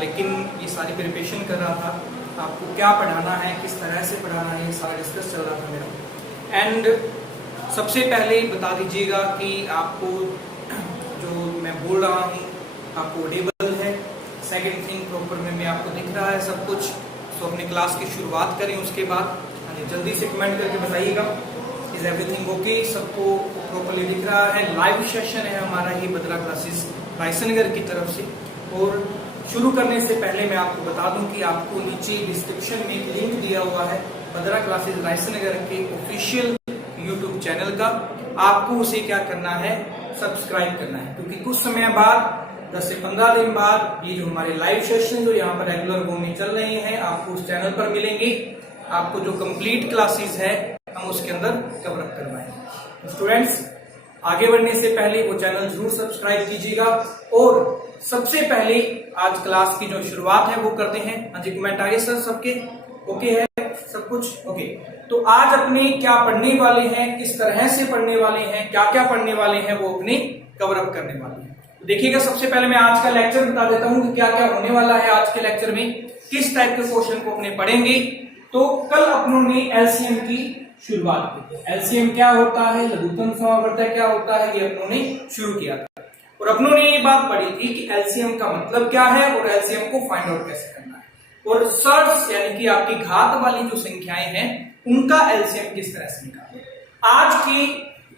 लेकिन ये सारी प्रिपरेशन कर रहा था, आपको क्या पढ़ाना है, किस तरह से पढ़ाना है, सारा डिस्कस चल रहा था मेरा। एंड सबसे पहले बता दीजिएगा कि आपको जो मैं बोल रहा हूँ आपको ऑडिबल है। सेकंड थिंग, प्रॉपर में आपको दिख रहा है सब कुछ। तो अपनी क्लास की शुरुआत करें, उसके बाद जल्दी से कमेंट करके बताइएगा इज एवरीथिंग ओके, सबको प्रॉपरली दिख रहा है। लाइव सेशन है हमारा ये बद्रा क्लासेस रायसनगर की तरफ से। और शुरू करने से पहले मैं आपको बता दूं कि आपको नीचे डिस्क्रिप्शन में एक लिंक दिया हुआ है बद्रा क्लासेस रायसनगर के ऑफिशियल यूट्यूब चैनल का। आपको उसे क्या करना है, सब्सक्राइब करना है, क्योंकि कुछ समय बाद 10 से 15 दिन बाद ये जो हमारे लाइव सेशन जो यहाँ पर रेगुलर वो में चल रहे हैं आपको उस चैनल पर मिलेंगे। आपको जो कंप्लीट क्लासेस है हम उसके अंदर कवर अप करवाएंगे। स्टूडेंट्स, आगे बढ़ने से पहले वो चैनल जरूर सब्सक्राइब कीजिएगा। और सबसे पहले आज क्लास की जो शुरुआत है वो करते हैं। हाँ जी, कमेंट आगे सर सबके ओके है, सब कुछ ओके। तो आज अपने क्या पढ़ने वाले हैं, किस तरह से पढ़ने वाले हैं, क्या क्या पढ़ने वाले हैं, वो अपने कवर अप करने वाले हैं। तो देखिएगा, सबसे पहले मैं आज का लेक्चर बता देता हूं कि क्या क्या होने वाला है आज के लेक्चर में, किस टाइप के क्वेश्चन को अपने पढ़ेंगे। तो कल अपनों ने एलसीएम की शुरुआत की थी। एलसीएम क्या होता है, लघुत्तम समावर्तक क्या होता है, ये अपनों ने शुरू किया था। और अपनों ने ये बात पढ़ी थी कि एलसीएम का मतलब क्या है और एलसीएम को फाइंड आउट कैसे करना है। और सर्स यानी कि आपकी घात वाली जो संख्याएं हैं उनका एलसीएम किस तरह से निकालें। आज के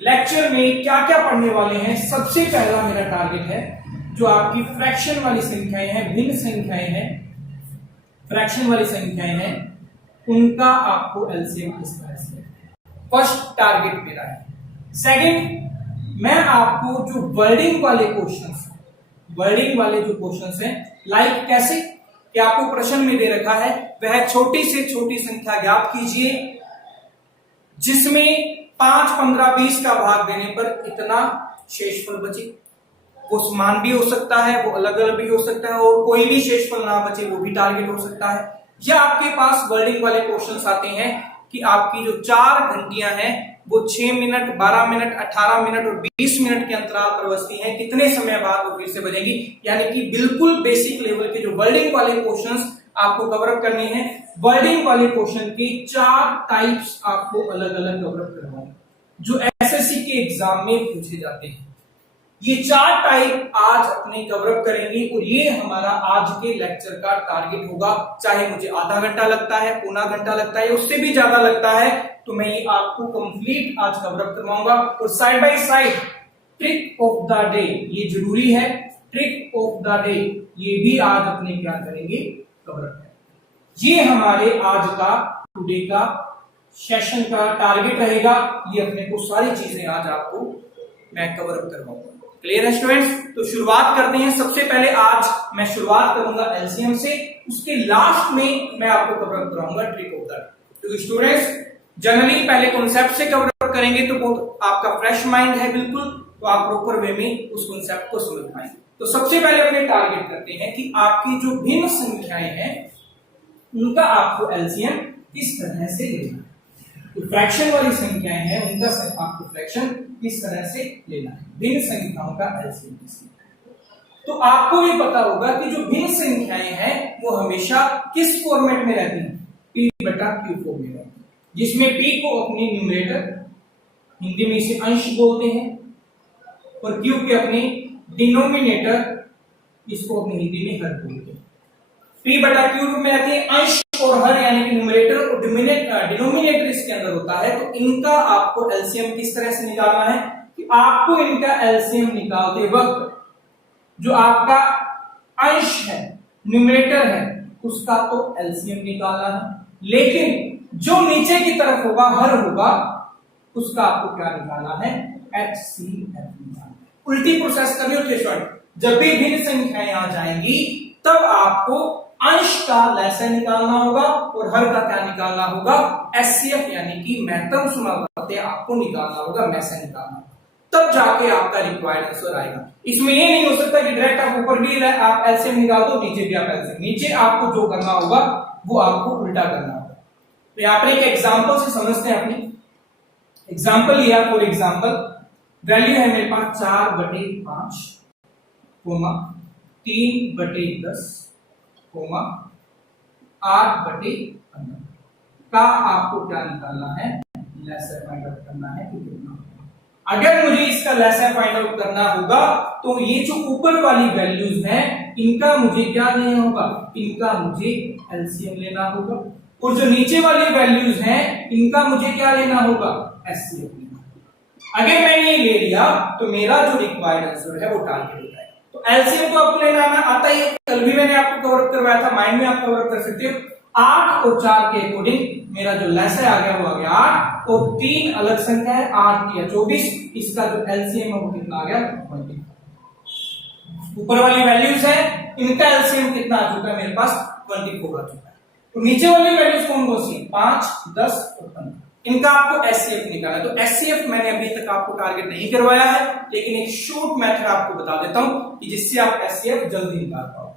लेक्चर में क्या क्या पढ़ने वाले हैं, सबसे पहला मेरा टारगेट है जो आपकी फ्रैक्शन वाली संख्याएं हैं, भिन्न संख्याएं हैं, फ्रैक्शन वाली संख्याएं हैं, उनका आपको एलसीएम किस तरह से, फर्स्ट टारगेट मेरा है। सेकंड, मैं आपको जो वर्डिंग वाले क्वेश्चंस, वर्डिंग वाले जो क्वेश्चंस हैं, लाइक कैसे कि आपको प्रश्न में दे रखा है वह छोटी से छोटी संख्या ज्ञात कीजिए जिसमें 5, 15, 20 का भाग देने पर इतना शेषफल बचे। वो समान भी हो सकता है, वो अलग अलग भी हो सकता है, और कोई भी शेषफल ना बचे वो भी टारगेट हो सकता है। या आपके पास वर्डिंग वाले क्वेश्चंस आते हैं कि आपकी जो 4 घंटियां हैं वो 6 मिनट, 12 मिनट, 18 मिनट और 20 मिनट के अंतराल पर बजती हैं, कितने समय बाद वो फिर से बजेंगी। यानी कि बिल्कुल बेसिक लेवल के जो वर्डिंग वाले क्वेश्चंस आपको कवर अप करने हैं। वर्डिंग वाले क्वेश्चन की 4 टाइप्स आपको अलग अलग कवर अप करवाऊंगा जो एसएससी के एग्जाम में पूछे जाते हैं। ये 4 टाइप आज अपने कवर अप करेंगे और ये हमारा आज के लेक्चर का टारगेट होगा। चाहे मुझे आधा घंटा लगता है, पौना घंटा लगता है, उससे भी ज्यादा लगता है, तो मैं ये आपको कंप्लीट आज कवर अप करवाऊंगा। और side by side trick of the day, ये जरूरी है, ट्रिक ऑफ द डे ये भी आज अपने क्या करेंगे, कवर अप करेंगे। ये हमारे आज का टुडे का सेशन का टारगेट रहेगा। ये अपने को सारी चीजें आज आपको मैं कवर अप करवाऊंगा। क्लियर है स्टूडेंट्स? तो शुरुआत करते हैं। सबसे पहले आज मैं शुरुआत करूंगा एलसीएम से, उसके लास्ट में मैं आपको कवर अप कराऊंगा ट्रिक ऑफ द डे। तो स्टूडेंट्स, जनरली पहले कॉन्सेप्ट से कवर अप करेंगे तो बहुत आपका फ्रेश माइंड है बिल्कुल, तो आप प्रॉपर वे में उस कॉन्सेप्ट को समझ पाएंगे। तो सबसे पहले अपने टारगेट करते हैं कि आपकी जो भिन्न संख्याएं हैं उनका आपको एलसीएम किस तरह से लेना है। तो फ्रैक्शन वाली संख्याएं हैं उनका आपको फ्रैक्शन किस तरह से लेना है, भिन्न संख्याओं का एलसीएम किस तरह है। तो आपको ये पता होगा कि जो भिन्न संख्याएं हैं वो हमेशा किस फॉर्मेट में रहती हैं, p बटा q फॉर्म में रहती है, जिसमें p को अपने न्यूमरेटर हिंदी में इसे अंश बोलते हैं और q के अपने डिनोमिनेटर इसको अपनी हिंदी में हर बोलते हैं। p बटा q रूप में रहती है, अंश और हर यानी कि न्यूमरेटर और डिनोमिनेटर इसके अंदर होता है। तो इनका आपको एलसीएम किस तरह से निकालना है कि आपको इनका एलसीएम निकालते वक्त जो आपका अंश है, न्यूमरेटर है, उसका तो एलसीएम निकालना है, लेकिन जो नीचे की तरफ होगा, हर होगा, उसका आपको क्या निकालना है, एचसीएफ निकालना है। उल्टी प्रोसेस करनी होती है स्टूडेंट। जब भी भिन्न संख्याएं आ जाएंगी तब आपको अंश का लसागु निकालना होगा और हर का क्या निकालना होगा, एचसीएफ यानी कि महत्तम समावर्तय आपको निकालना होगा, मैसा निकालना होगा, तब जाके आपका रिक्वायर्ड आंसर आएगा। इसमें ये नहीं हो सकता कि डायरेक्ट आप ऊपर भी आप एलसीएम निकाल दो, नीचे भी आप एलसीएम, नीचे आपको जो करना होगा वो आपको उल्टा करना होगा। तो यहाँ पर एक एग्जाम्पल से समझते हैं। अपनी एग्जाम्पल लिया, फॉर एग्जाम्पल वैल्यू है मेरे पास 4/5 3/10 कोमा 8/15 का आपको क्या निकालना है, लेसर फाइंड आउट करना है कि कितना। अगर मुझे इसका लेसर फाइंड आउट करना होगा तो ये जो ऊपर वाली वैल्यूज हैं इनका मुझे क्या लेना होगा, इनका मुझे एलसीएम लेना होगा, और जो नीचे वाली वैल्यूज हैं इनका मुझे क्या लेना होगा, एचसीएफ लेना होगा। अगर मैंने ये ले लिया तो मेरा जो रिक्वायर्ड आंसर है वो टारगेट होता है। तो एलसीएम तो आपको लेना आता ही है, कल भी मैंने आपको कवर करवाया था, माइंड में आप कवर कर सकते हो। 8 और 4 के अकॉर्डिंग मेरा जो लेसर आ गया वो आ गया 8, और 3 अलग संख्या है 8 या 24, इसका जो एलसीएम है वो कितना आ गया 20। ऊपर वाली वैल्यूज है इनका एलसीएम कितना आ चुका है मेरे पास 24 आ चुका है। तो नीचे वाली वैल्यूज कौन कौन सी, 5, 10 और 15, इनका आपको एचसीएफ निकालना है। तो एचसीएफ मैंने अभी तक आपको टारगेट नहीं करवाया है, लेकिन एक शॉर्ट मेथड आपको बता देता हूं कि जिससे आप एचसीएफ जल्दी निकाल पाओगे।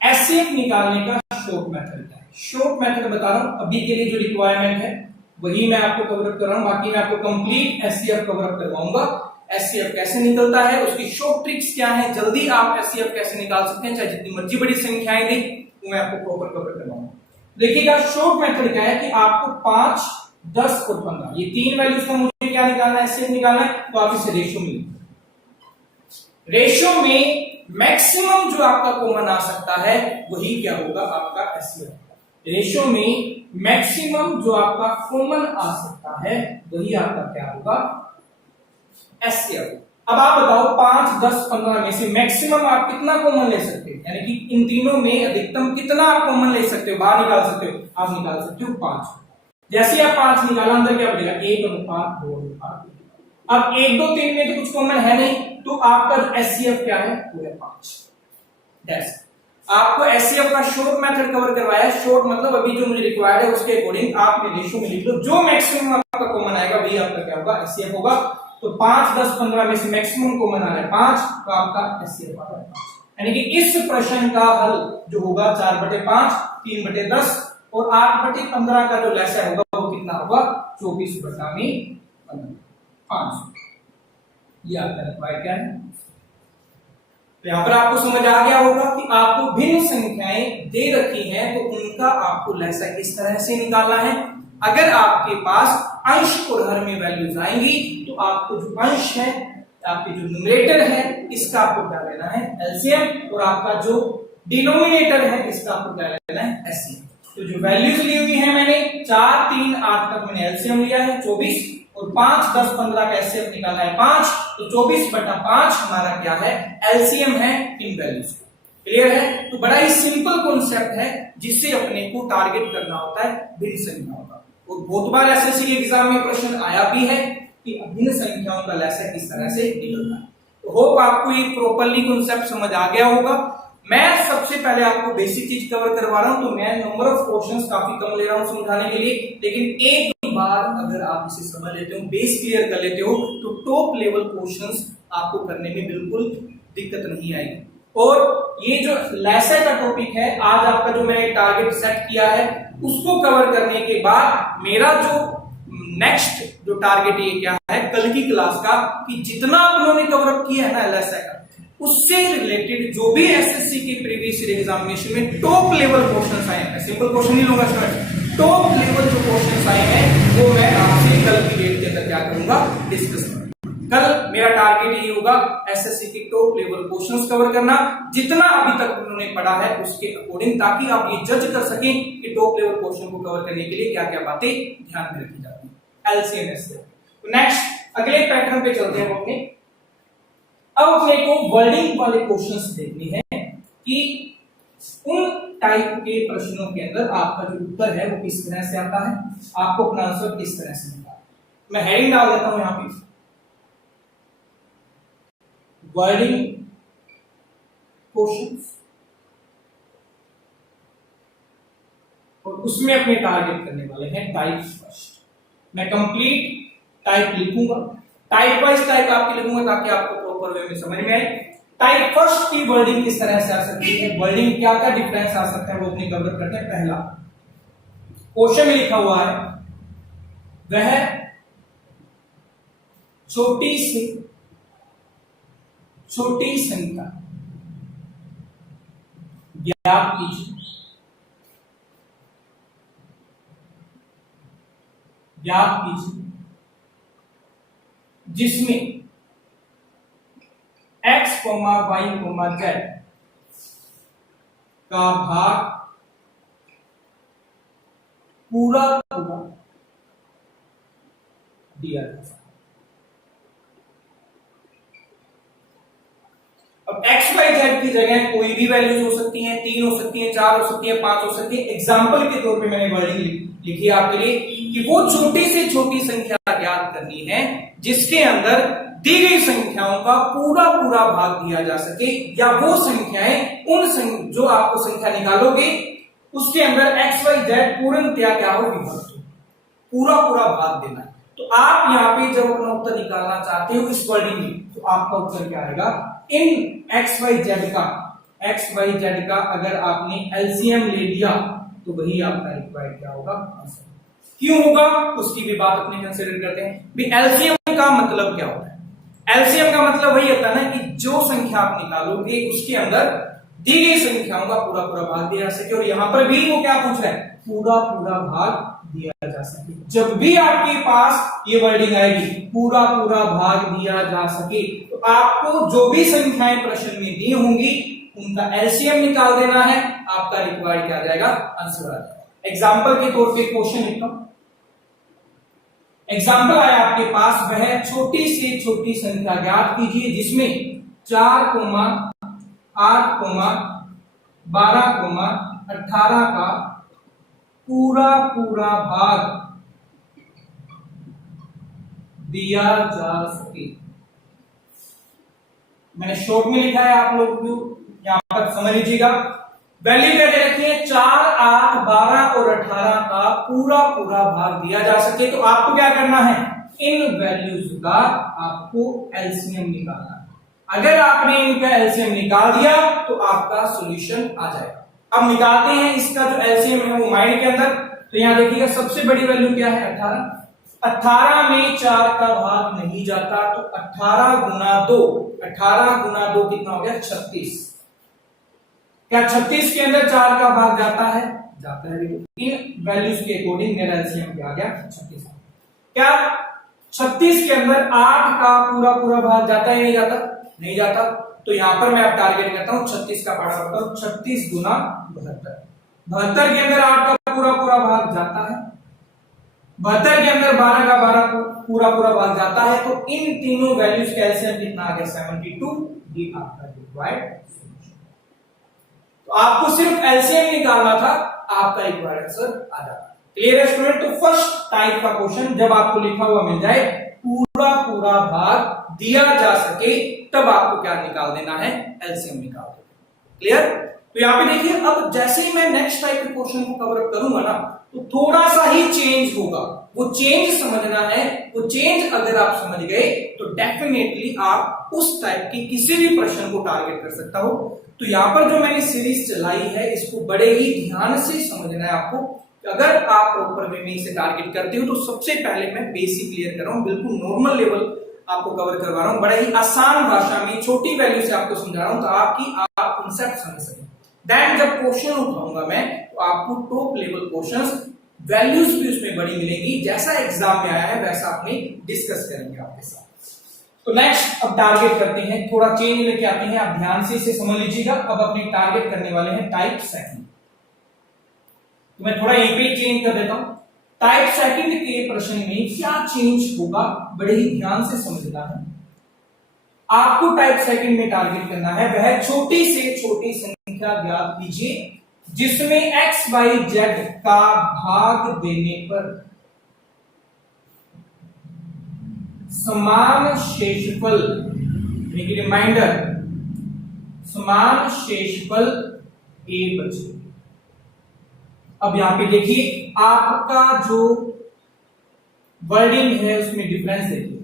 एचसीएफ निकालने का शॉर्ट मेथड क्या है, शॉर्ट मेथड बता रहा हूं, अभी के लिए जो रिक्वायरमेंट है वही मैं आपको कवर अप कर रहा हूं, बाकी मैं आपको कंप्लीट एचसीएफ कवर अप करवाऊंगा। एचसीएफ कैसे निकलता है, उसकी शॉर्ट ट्रिक्स क्या है, जल्दी आप एचसीएफ कैसे निकाल सकते हैं, चाहे जितनी मर्जी बड़ी संख्याएं दें वो मैं आपको प्रॉपर कवर करवाऊंगा। देखिएगा शॉर्ट मेथड क्या है कि आपको 5, 10 और 15 ये तीन वैल्यूज का मुझे क्या निकालना है, एचसीएफ निकालना है। तो आप इसे रेशियो में, रेशियो में मैक्सिमम जो आपका कॉमन आ सकता है वही क्या होगा आपका एचसीएफ। रेशियो में मैक्सिमम जो आपका कॉमन आ सकता है वही आपका क्या होगा एचसीएफ। अब आप बताओ 5, 10, 15 में से मैक्सिमम आप कितना कॉमन ले सकते हो, यानी कि इन तीनों में अधिकतम कितना आप कॉमन ले सकते हो, बाहर निकाल सकते हो, आप निकाल सकते हो 5। जैसे आप 5 निकाला अंदर क्या बचेगा, 1 और 5, 2 और 5। अब 1, 2, 3 में तो कुछ कॉमन है नहीं, तो आपका एचसीएफ क्या है वो है 5। आपको एचसीएफ का शॉर्ट मेथड कवर करवाया है। शॉर्ट मतलब अभी जो मुझे रिक्वायर्ड है उसके अकॉर्डिंग आप रेशियो में लिख लो, जो मैक्सिमम आपका कॉमन आएगा वही आपका क्या होगा एचसीएफ होगा। तो 5, 10, 15 में से मैक्सिमम कॉमन आ रहा है 5, तो आपका एचसीएफ आ रहा है 5। यानी कि इस प्रश्न का हल जो होगा 4/5, 3/10 और 8/15 का जो लेसर होगा वो कितना होगा 24/5। ये आपका रिक्वायर्ड क्या है। तो यहां पर आपको समझ आ गया होगा कि आपको भिन्न संख्याएं दे रखी हैं तो उनका आपको लेसर किस तरह से निकालना है। अगर आपके पास अंश और हर में वैल्यूज आएंगी तो आपको जो अंश है, आपके जो न्यूमरेटर है इसका आपको क्या लेना है एलसीएम, और आपका जो डिनोमिनेटर है इसका आपको क्या लेना है एचसीएफ। तो जो वैल्यूज ली हुई है मैंने 4, 3, 8 तक मैंने एलसीएम लिया है 24, और 5, 10, 15 का एचसीएफ निकाला है 5, तो 24/5 हमारा क्या है एलसीएम है इन वैल्यूज का। क्लियर है। तो बड़ा ही सिंपल कॉन्सेप्ट है जिससे अपने को टारगेट करना होता है भिन्न संख्याओं का, और बहुत बार एसएससी एग्जाम में प्रश्न आया भी है कि भिन्न संख्याओं का लेसर किस तरह से निकलता है। तो होप आपको ये प्रॉपर्ली कॉन्सेप्ट समझ आ गया होगा। मैं सबसे पहले आपको बेसिक चीज कवर करवा रहा हूं, तो मैं नंबर ऑफ क्वेश्चंस काफी कम ले रहा हूं समझाने के लिए, लेकिन एक बार अगर आप इसे समझ लेते हो, बेस क्लियर कर लेते हो, तो टॉप लेवल क्वेश्चंस आपको करने में बिल्कुल दिक्कत नहीं आएगी। और ये जो लेसर का टॉपिक है आज आपका जो मैंने टारगेट सेट किया है उसको कवर करने के बाद मेरा जो नेक्स्ट जो टारगेट ये क्या है कल की क्लास का, कि जितना आप लोगों ने कवर अप किया है ना लेसर का, उससे रिलेटेड जो भी एसएससी के प्रीवियस ईयर एग्जामिनेशन में टॉप लेवल क्वेश्चंस आए हैं, सिंपल क्वेश्चन नहीं लूंगा स्टूडेंट, टॉप लेवल जो क्वेश्चंस आए हैं वो मैं आपसे कल की डेट के अंदर क्या करूंगा डिस्कस करूंगा। कल मेरा टारगेट ये होगा एसएससी के टॉप लेवल क्वेश्चंस कवर करना, जितना अभी तक उन्होंने पढ़ा है उसके अकॉर्डिंग, ताकि आप ये जज कर सकें कि टॉप लेवल क्वेश्चन को कवर करने के लिए क्या क्या बातें ध्यान में रखी जाती है एलसीएम एचसीएफ। तो नेक्स्ट अगले पैटर्न पे चलते हैं अपने। अब अपने को वर्डिंग वाले क्वेश्चंस देखने हैं कि उन टाइप के प्रश्नों के अंदर आपका जो उत्तर है वो किस तरह से आता है, आपको अपना आंसर किस तरह से मिलता है। मैं हेडिंग डाल देता हूं यहां पे वर्डिंग क्वेश्चंस, और उसमें अपने टारगेट करने वाले हैं टाइप फर्स्ट। मैं कंप्लीट टाइप लिखूंगा, टाइप वाइज टाइप आपके लिखूंगा ताकि आपको प्रॉपर वे में समझ में आए। टाइप फर्स्ट की वर्डिंग किस तरह से आ सकती है, वर्डिंग क्या क्या डिफरेंस आ सकता है वो अपने कवर करते हैं। पहला क्वेश्चन में लिखा हुआ है वह छोटी से छोटी संख्या ज्ञात कीजिए ज्ञात कीजिए जिसमें x, y, z का भाग पूरा पूरा दिया जा सकता है। अब x, y, z की जगह कोई भी वैल्यूज हो सकती हैं, 3 हो सकती हैं, 4 हो सकती हैं, 5 हो सकती है। एग्जाम्पल के तौर पे मैंने वर्डिंग लिखी है आपके लिए कि वो छोटी से छोटी संख्या ज्ञात करनी है जिसके अंदर दी गई संख्याओं का पूरा पूरा भाग दिया जा सके, या वो संख्याएं जो आपको संख्या निकालोगे उसके अंदर x, y, z पूर्णतया क्या हो, विभक्त हो, पूरा पूरा भाग देना है। तो आप यहाँ पे जब अपना उत्तर निकालना चाहते हो इस वर्डिंग में, तो आपका उत्तर क्या आएगा, इन x, y, z का अगर आपने एलसीएम ले लिया तो वही आपका रिक्वायर्ड क्या होगा, आंसर। क्यों होगा उसकी भी बात अपने कंसीडर करते हैं। एलसीएम का मतलब क्या होता है? एलसीएम का मतलब वही होता है ना कि जो संख्या आप निकालोगे उसके अंदर दी गई संख्याओं का पूरा पूरा भाग दिया जा सके, और यहां पर भी वो क्या पूछ रहा है, पूरा पूरा भाग दिया जा सके। जब भी आपके पास ये वर्डिंग आएगी पूरा पूरा भाग दिया जा सके, तो आपको जो भी संख्याएं प्रश्न में दी होंगी उनका एलसीएम निकाल देना है, आपका रिक्वायर्ड क्या आ जाएगा, आंसर आ जाएगा। एग्जाम्पल के तौर पे क्वेश्चन लिखता हूं। एग्जाम्पल आया आपके पास, वह छोटी से छोटी संख्या ज्ञात कीजिए जिसमें 4, 8, 12, 18 का पूरा पूरा भाग दिया जा सके। मैंने शॉर्ट में लिखा है, आप लोग यहां पर समझ लीजिएगा। वैल्यू क्या दे रखी है, 4, 8, 12 और 18 का पूरा पूरा भाग दिया जा सके। तो आपको क्या करना है, इन वैल्यूज का आपको एलसीएम निकालना है। अगर आपने इनका एलसीएम निकाल दिया तो आपका सॉल्यूशन आ जाएगा। अब निकालते हैं इसका जो एलसीएम है वो माइंड के अंदर। तो यहां देखिएगा सबसे बड़ी वैल्यू क्या है, 18। 18 में 4 का भाग नहीं जाता, तो 18 गुना 2 कितना हो गया, 36। क्या 36 के अंदर 4 का भाग जाता है, जाता है। इन वैल्यूज के अकॉर्डिंग मेरा एलसीएम क्या आ गया, 36। क्या 36 के अंदर 8 का पूरा पूरा भाग जाता है, नहीं जाता, नहीं जाता। तो यहां पर मैं अब टारगेट करता हूं 36 का पार्ट करता हूं, 36 गुना 72। 72 के अंदर 8 का पूरा पूरा भाग जाता है, 72 के अंदर 12 का 12 पूरा पूरा भाग जाता है। तो इन तीनों वैल्यूज का एलसीएम कितना आ गया, 72। ये आपका रिक्वायर्ड सॉल्यूशन। तो आपको सिर्फ एलसीएम निकालना था, आपका रिक्वायर्ड आंसर आ जाता। क्लियर है स्टूडेंट? तो फर्स्ट टाइप का क्वेश्चन जब आपको लिखा हुआ मिल जाए पूरा पूरा भाग दिया जा सके, तब आपको क्या निकाल देना है, एलसीएम निकाल देना। क्लियर? तो यहां पे देखिए, अब जैसे ही मैं नेक्स्ट टाइप के क्वेश्चन को कवर अप करूंगा ना, तो थोड़ा सा ही चेंज होगा। वो चेंज समझना है, वो चेंज अगर आप समझ गए तो डेफिनेटली आप उस टाइप की किसी भी प्रश्न को टारगेट कर सकता हो। तो यहां पर जो मैंने सीरीज चलाई है इसको बड़े ही ध्यान से समझना है आपको। अगर आप प्रॉपर वे में इसे टारगेट करते हो तो सबसे पहले मैं बेसिक क्लियर कर रहा हूं, बिल्कुल नॉर्मल लेवल आपको कवर करवा रहा हूं, बड़े ही आसान भाषा में छोटी वैल्यू से आपको समझा रहा हूं ताकि आप कांसेप्ट समझ सकें। देन जब क्वेश्चन उठाऊंगा मैं तो आपको टॉप लेवल क्वेश्चंस, वैल्यूज भी उसमें बड़ी मिलेंगी, जैसा एग्जाम में आया है वैसा अपने डिस्कस करेंगे आपके साथ। तो नेक्स्ट अब टारगेट करते हैं, थोड़ा चेंज लेके आते हैं, आप ध्यान से इसे समझ लीजिएगा। अब अपने टारगेट करने वाले हैं टाइप सेकंड। तो मैं थोड़ा यहीं पे चेंज कर देता हूं। टाइप सेकंड के प्रश्न में क्या चेंज होगा, बड़े ही ध्यान से समझना है आपको। टाइप सेकंड में टारगेट करना है, वह छोटी से छोटी संख्या ज्ञात कीजिए जिसमें x, y, z का भाग देने पर समान शेषफल, रिमाइंडर, समान शेषफल a बचे। अब यहां पे देखिए आपका जो वर्डिंग है उसमें डिफरेंस देखिए।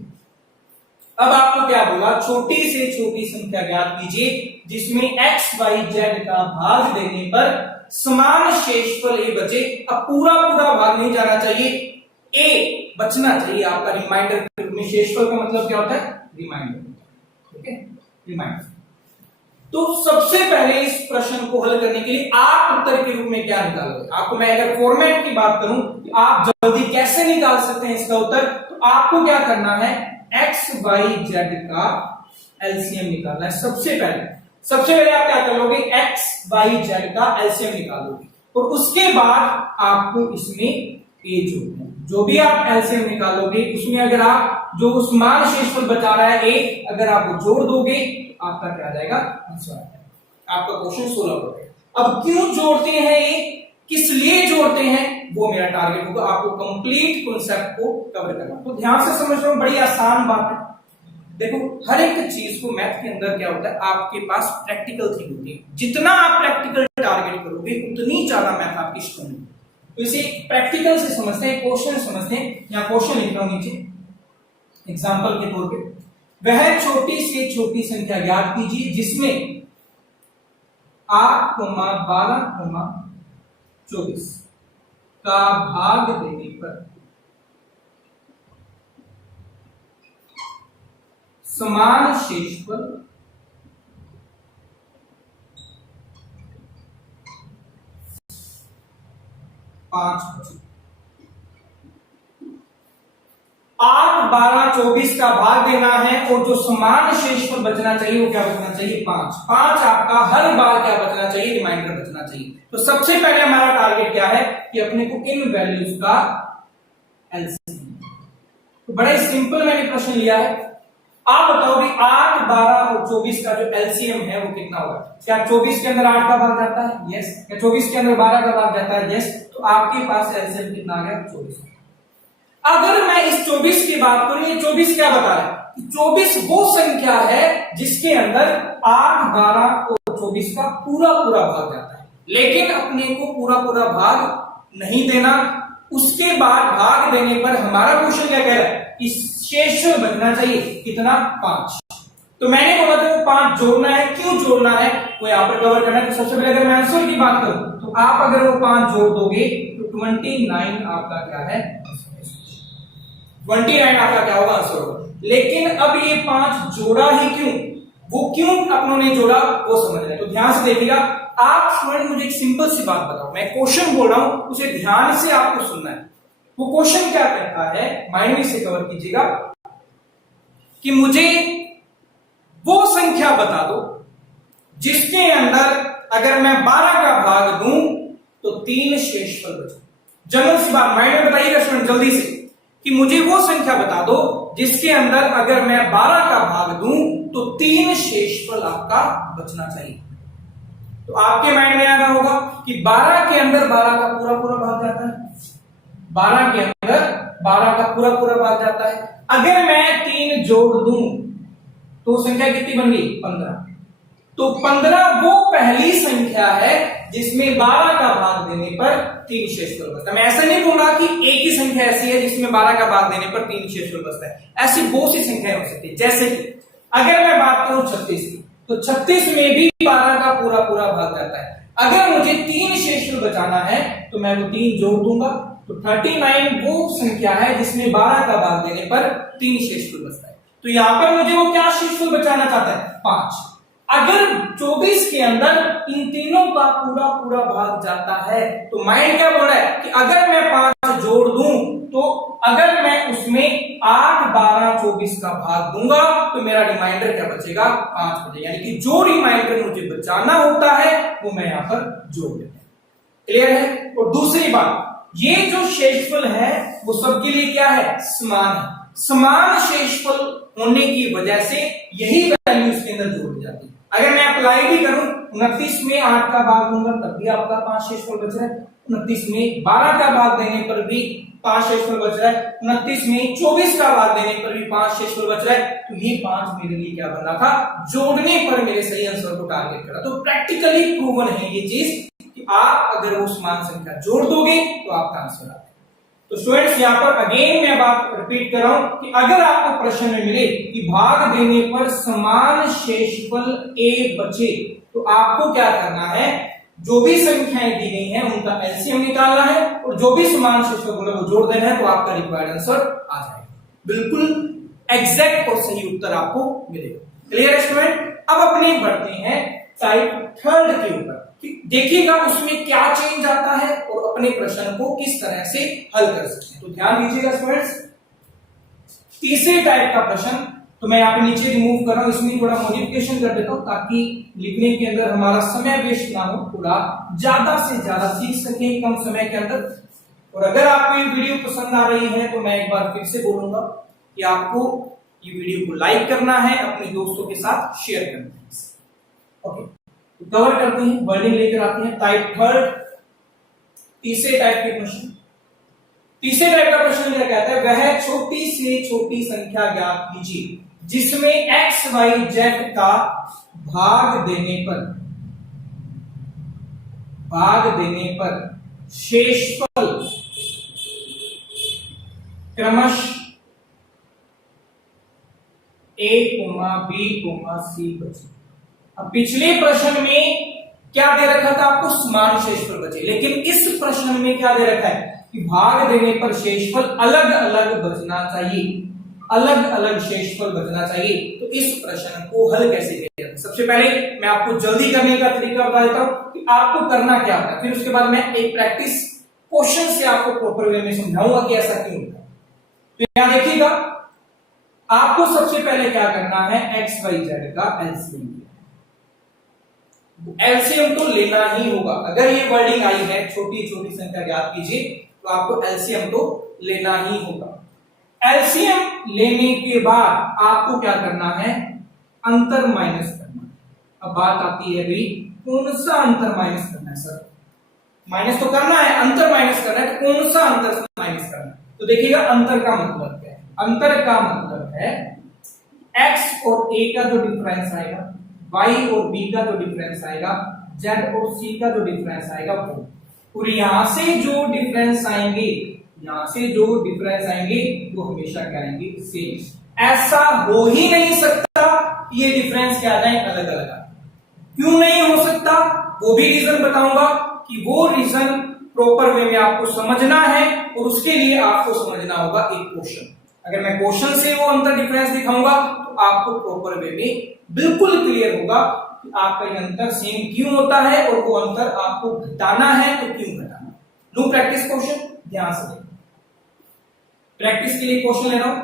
अब आपको क्या बोला, छोटी से छोटी संख्या ज्ञात कीजिए जिसमें x, y, z का भाग देने पर समान शेषफल a बचे। अब पूरा पूरा भाग नहीं जाना चाहिए, a बचना चाहिए आपका रिमाइंडर के रूप में। शेषफल का मतलब क्या होता है, रिमाइंडर। ठीक है, रिमाइंडर। तो सबसे पहले इस प्रश्न को हल करने के लिए आप उत्तर के रूप में क्या निकालोगे? आपको मैं अगर फॉर्मेट की बात करूं कि आप जल्दी कैसे निकाल सकते हैं इसका उत्तर, तो आपको क्या करना है, एक्स वाई जेड का एलसीएम निकालना है। सबसे पहले आप क्या करोगे, एक्स वाई जेड का एलसीएम निकालोगे और उसके बाद आपको इसमें ए जोड़ना है। जो भी आप एलसीएम निकालोगे उसमें अगर आप जो उस मान शेषफल बचा रहा है ए, अगर आप वो जोड़ दोगे आपका क्या आ जाएगा, आंसर आ जाएगा। आपका क्वेश्चन 16 हो गया। अब क्यों जोड़ते हैं ये, किस लिए जोड़ते हैं, वो मेरा टारगेट होगा, आपको कंप्लीट कॉन्सेप्ट को कवर करना। तो ध्यान से समझ लो, बड़ी आसान बात है। देखो हर एक चीज को मैथ के अंदर क्या होता है, आपके पास प्रैक्टिकल थिंग होती है। जितना आप प्रैक्टिकल टारगेट करोगे उतनी ज्यादा मैथ आपकी स्ट्रांग होगी। तो इसे प्रैक्टिकल से समझते हैं, क्वेश्चन समझते हैं। यहाँ क्वेश्चन लिख रहा हूं नीचे एग्जाम्पल के तौर पे, वह छोटी से छोटी संख्या ज्ञात कीजिए जिसमें 8, 12, 24 का भाग देने पर समान शेषफल 5 बचे। 8, 12, 24 का भाग देना है और जो समान शेषफल बचना चाहिए वो क्या बचना चाहिए, 5 आपका हर बार क्या बचना चाहिए, रिमाइंडर बचना चाहिए। तो सबसे पहले हमारा टारगेट क्या है कि अपने को इन वैल्यूज का एलसीएम। तो बड़े सिंपल मैंने प्रश्न लिया है। आप बताओ भी 8, 12 और 24 का जो एलसीएम है वो कितना होगा? क्या 24 के अंदर 8 का भाग जाता है? यस। क्या 24 के अंदर 12 का भाग जाता है? यस। तो आपके पास एलसीएम कितना आ गया, 24। अगर मैं इस 24 की बात करूं, ये 24 क्या बता रहा है, 24 वो संख्या है जिसके अंदर 8, 12 और 24 का पूरा भाग जाता है। लेकिन अपने को पूरा भाग नहीं देना, उसके बाद भाग देने पर हमारा क्वेश्चन क्या कह रहा है, इस शेषफल बचना चाहिए कितना, 5। तो मैंने बोला था वो 5 जोड़ना है। क्यों जोड़ना है वो यहां पर कवर करना है। तो सबसे पहले अगर मैं आंसर की बात करूं तो आप अगर वो 5 जोड़ दोगे तो 29 आपका क्या है, 29 आपका क्या होगा, आंसर होगा। लेकिन अब ये 5 जोड़ा ही क्यों, वो क्यों अपनों ने जोड़ा वो समझ रहे हैं। तो ध्यान से देखिएगा आप स्टूडेंट, मुझे एक सिंपल सी बात बताओ, मैं क्वेश्चन बोल रहा हूं उसे ध्यान से आपको सुनना है। वो क्वेश्चन क्या कहता है, माइंड में से कवर कीजिएगा कि मुझे वो संख्या बता दो जिसके अंदर अगर मैं 12 का भाग दूं तो 3 शेषफल बचे। जनरल सी बात माइंड में बताइएगा स्टूडेंट जल्दी से, कि मुझे वो संख्या बता दो जिसके अंदर अगर मैं 12 का भाग दूं तो 3 शेषफल आपका बचना चाहिए। तो आपके माइंड में आ रहा होगा कि 12 के अंदर 12 का पूरा भाग जाता है, 12 के अंदर 12 का पूरा भाग जाता है। अगर मैं 3 जोड़ दूं तो संख्या कितनी बन गई, 15। तो 15 वो पहली संख्या है जिसमें 12 का भाग देने पर 3 शेषफल बचता है। मैं ऐसा नहीं बोल रहा कि एक ही संख्या ऐसी है जिसमें 12 का भाग देने पर 3 शेषफल बचता है। ऐसी बहुत सी संख्याएं हो सकती है। जैसे कि अगर मैं बात करूं 36 की, तो 36 में भी 12 का पूरा भाग जाता है। अगर मुझे 3 शेषफल बचाना है तो मैं वो 3 जोड़ दूंगा। तो 39 वो संख्या है जिसमें 12 का भाग देने पर 3 शेषफल बचता है। तो यहां पर मुझे वो क्या शेषफल बचाना चाहता है, 5। अगर 24 के अंदर इन तीनों का पूरा भाग जाता है तो माइंड क्या बोल रहा है कि अगर मैं 5 जोड़ दूं तो अगर मैं उसमें 8, 12, 24 का भाग दूंगा तो मेरा रिमाइंडर क्या बचेगा, 5 बचेगा। यानी कि जो रिमाइंडर मुझे बचाना होता है वो मैं यहां पर जोड़ देता हूं। क्लियर है। और दूसरी बात, ये जो शेषफल है वो सबके लिए क्या है, समान है। समान शेषफल होने की वजह से यही वैल्यू इसके अंदर जोड़ दी जाती है। अगर मैं अप्लाई भी करूं 29 में 8 का भाग दूंगा तब भी आपका 5 शेषफल बच रहा है। 29 में 12 का भाग देने पर भी 5 शेषफल बच रहा है। 29 में 24 का भाग देने पर भी 5 शेषफल बच रहा है। तो ये 5 मेरे लिए क्या बन रहा था, जोड़ने पर मेरे सही आंसर को टारगेट करा। तो प्रैक्टिकली प्रूवन है ये चीज कि आप अगर वो समान संख्या जोड़ दोगे तो आपका आंसर आता है। तो स्टूडेंट्स यहां पर अगेन मैं बात रिपीट कर रहा हूं कि अगर आपको प्रश्न में मिले कि भाग देने पर समान शेषफल ए बचे तो आपको क्या करना है, जो भी संख्याएं दी गई हैं उनका एलसीएम निकालना है और जो भी समान शेषफल बोले वो जोड़ देना है तो आपका रिक्वायर्ड आंसर आ जाएगा। बिल्कुल एग्जैक्ट और सही उत्तर आपको मिलेगा। क्लियर है स्टूडेंट। अब अपने बढ़ते हैं टाइप थर्ड के ऊपर। देखिएगा उसमें क्या चेंज आता है और अपने प्रश्न को किस तरह से हल कर सकते हैं। तो ध्यान दीजिएगा स्टूडेंट्स, तीसरे टाइप का प्रश्न तो मैं यहाँ पे नीचे रिमूव कर रहा हूं, इसमें थोड़ा मॉडिफिकेशन कर देता हूं ताकि लिखने के अंदर हमारा समय वेस्ट ना हो, पूरा ज्यादा से ज्यादा सीख सकें कम समय के अंदर। और अगर आपको ये वीडियो पसंद आ रही है तो मैं एक बार फिर से बोलूंगा कि आपको ये वीडियो को लाइक करना है, अपने दोस्तों के साथ शेयर करना है। ओके, तो कवर करते हैं, वर्डिंग लेकर आते हैं टाइप थर्ड, तीसरे टाइप के प्रश्न। तीसरे टाइप का प्रश्न क्या कहता है, वह छोटी से छोटी संख्या ज्ञात कीजिए जिसमें एक्स वाई जेड का भाग देने पर शेषफल क्रमश a, b, c बचे। अब पिछले प्रश्न में क्या दे रखा था आपको, समान शेषफल बचे, लेकिन इस प्रश्न में क्या दे रखा है कि भाग देने पर शेषफल अलग अलग बचना चाहिए, अलग अलग शेषफल बचना चाहिए। तो इस प्रश्न को हल कैसे किया? सबसे पहले मैं आपको जल्दी करने का तरीका बता देता हूं कि आपको करना क्या होता है, फिर उसके बाद मैं एक प्रैक्टिस क्वेश्चन से आपको प्रॉपर वे में समझाऊंगा कि ऐसा क्यों होता है। तो यहां देखिएगा, आपको सबसे पहले क्या करना है, एक्स वाई जेड का एलसीएम। एलसीएम तो लेना ही होगा, अगर ये वर्डिंग आई है छोटी छोटी संख्या ज्ञात कीजिए तो आपको एलसीएम तो लेना ही होगा। एलसीएम लेने के बाद आपको क्या करना है, अंतर माइनस करना है। अब बात आती है भाई कौन सा अंतर माइनस करना है सर, माइनस तो करना है, अंतर माइनस करना है, तो कौन सा अंतर माइनस करना है? तो देखिएगा अंतर का मतलब क्या है, अंतर का मतलब है x और a का जो डिफरेंस आएगा, y और b का जो डिफरेंस आएगा, z और c का जो डिफरेंस आएगा वो, और यहां से जो डिफरेंस आएंगे, यहां से जो डिफरेंस आएंगे वो हमेशा क्या आएंगे, सेम। ऐसा हो ही नहीं सकता कि ये डिफरेंस क्या आ जाए अलग अलग। क्यों नहीं हो सकता, वो भी रीजन बताऊंगा कि वो रीजन प्रॉपर वे में आपको समझना है, और उसके लिए आपको समझना होगा एक क्वेश्चन। अगर मैं क्वेश्चन से वो अंतर डिफरेंस दिखाऊंगा तो आपको प्रॉपर वे में बिल्कुल क्लियर होगा कि आपका ये अंतर सेम क्यों होता है, और वो अंतर आपको घटाना है तो क्यों घटाना। नो प्रैक्टिस क्वेश्चन, ध्यान से देखो, प्रैक्टिस के लिए क्वेश्चन ले रहा हूं।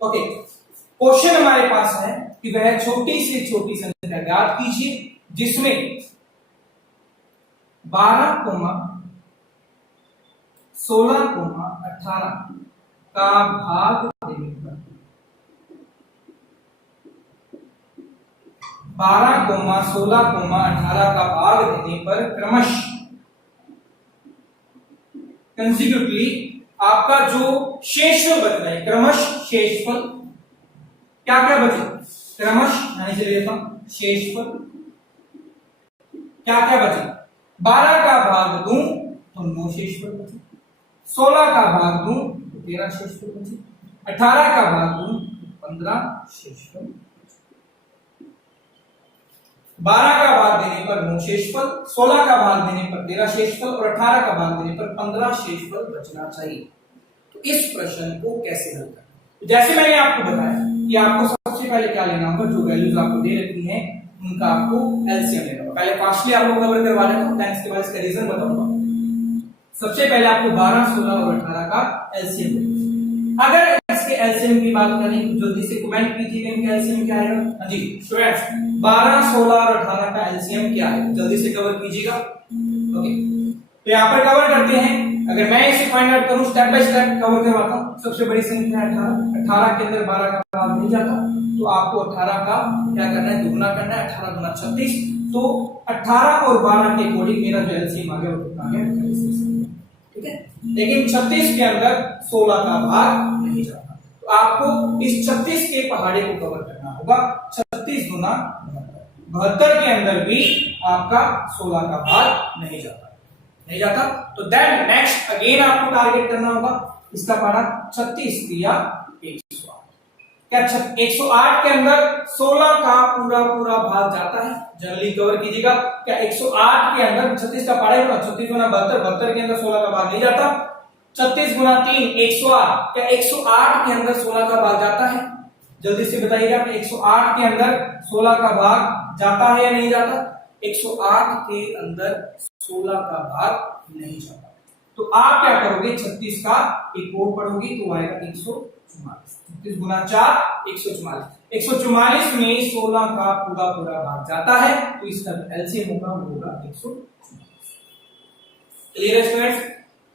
ओके, क्वेश्चन हमारे पास है कि वह छोटी से छोटी संख्या ज्ञात कीजिए जिसमें 12, 16, 18 का भाग देने पर 12, 16, 18 का भाग देने पर क्रमश कंसेक्यूटिवली आपका जो शेषफल बचना है, क्रमश शेषफल क्या क्या बचे, क्रमश यानी से लेता हूं शेषफल क्या क्या बचे, 12 का भाग दूं तो 9 शेषफल बचे, 16 का भाग दूं तो 13 शेषफल बचे, 18 का भाग दूं तो 15 शेषफल, 12 का भाग देने पर 9 शेषफल, 16 का भाग देने पर 13 शेषफल और 18 का भाग देने पर 15 शेषफल बचना चाहिए। तो इस प्रश्न को कैसे हल करना, तो जैसे मैंने आपको बताया कि आपको सबसे पहले क्या लेना होगा, जो वैल्यूज आपको दे रखी हैं उनका आपको एलसीएम लेना होगा। पहले फास्टली आपको कवर करवा देता हूं, इसके बाद इसका रीजन बताऊंगा। सबसे पहले आपको 12, 16 और 18 का एलसीएम लेना। अगर इसके एलसीएम की बात करें तो जल्दी से कमेंट कीजिएगा इनका एलसीएम क्या आएगा। हां जी स्टूडेंट्स, 12, 16 और 18 का एलसीएम क्या है, जल्दी से कवर कीजिएगा। ओके, तो यहां पर कवर करते हैं। अगर मैं इसे फाइंड आउट करूं, स्टेप बाय स्टेप कवर करवाता हूं। सबसे बड़ी संख्या है 18, 18 के अंदर 12 का भाग नहीं जाता, तो आपको 18 का क्या करना है, दुगना करना है। 18 गुना 36, तो 18 और 12 के अकॉर्डिंग मेरा जो एलसीएम आ गया वो कितना आ गया, 36। ठीक है, लेकिन 36 के अंदर 16 का भाग नहीं जाता, तो आपको इस 36 के पहाड़े को कवर करना होगा। 36 गुना 72 के अंदर भी आपका 16 का भाग नहीं जाता, तो देन नेक्स्ट अगेन आपको टारगेट करना होगा इसका पहाड़ा 36 या 108। क्या 108 के अंदर 16 का पूरा भाग जाता है, जनरली कवर कीजिएगा। क्या 108 के अंदर 36 का पहाड़ा होगा, 36 गुना 72, 72 के अंदर 16 का भाग नहीं जाता। 36 गुना 3 108, क्या 108 के अंदर 16 का भाग जाता है, जल्दी से बताइएगा। 108 के अंदर 16 का भाग जाता है या नहीं जाता? 108 के अंदर 16 का भाग नहीं जाता। तो आप क्या करोगे, 36 का एक और पढ़ोगे तो आएगा 144। 36 गुना 4 144। 144 में 16 का पूरा पूरा भाग जाता है तो इसका एलसीएम होगा वो होगा 144। क्लियर है स्टूडेंट्स?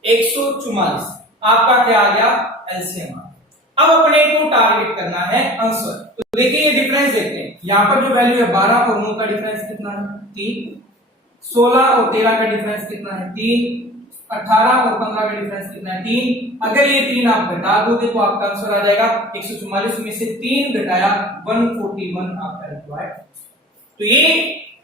144 आपका क्या आ गया? एलसीएम आ गया। अब अपने को टारगेट करना है आंसर। तो देखिए ये डिफरेंस देखते हैं। यहां पर जो वैल्यू है 12 और 9 का डिफरेंस कितना है? 3। 16 और 13 का डिफरेंस कितना है? 3। 18 और 15 का डिफरेंस कितना है? 3। अगर ये 3 आप घटा दोगे तो आपका आंसर आ जाएगा 144 में से 3 घटाया 141 आपका रिक्वायर्ड। तो ये